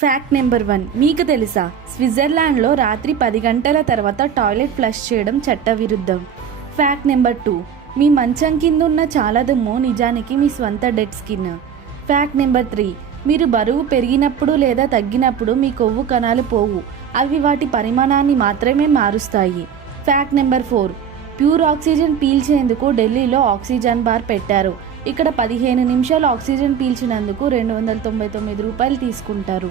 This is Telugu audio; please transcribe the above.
ఫ్యాక్ట్ నెంబర్ 1, మీకు తెలుసా స్విట్జర్లాండ్లో రాత్రి 10 గంటల తర్వాత టాయిలెట్ ఫ్లష్ చేయడం చట్టవిరుద్ధం. ఫ్యాక్ట్ నెంబర్ 2, మీ మంచం కింద ఉన్న చాలా దుమ్ము నిజానికి మీ స్వంత డెడ్ స్కిన్. ఫ్యాక్ట్ నెంబర్ 3, మీరు బరువు పెరిగినప్పుడు లేదా తగ్గినప్పుడు మీ కొవ్వు కణాలు పోవు, అవి వాటి పరిమాణాన్ని మాత్రమే మారుస్తాయి. ఫ్యాక్ట్ నెంబర్ 4, ప్యూర్ ఆక్సిజన్ పీల్చేందుకు ఢిల్లీలో ఆక్సిజన్ బార్ పెట్టారు. ఇక్కడ 15 నిమిషాలు ఆక్సిజన్ పీల్చినందుకు 299 రూపాయలు తీసుకుంటారు.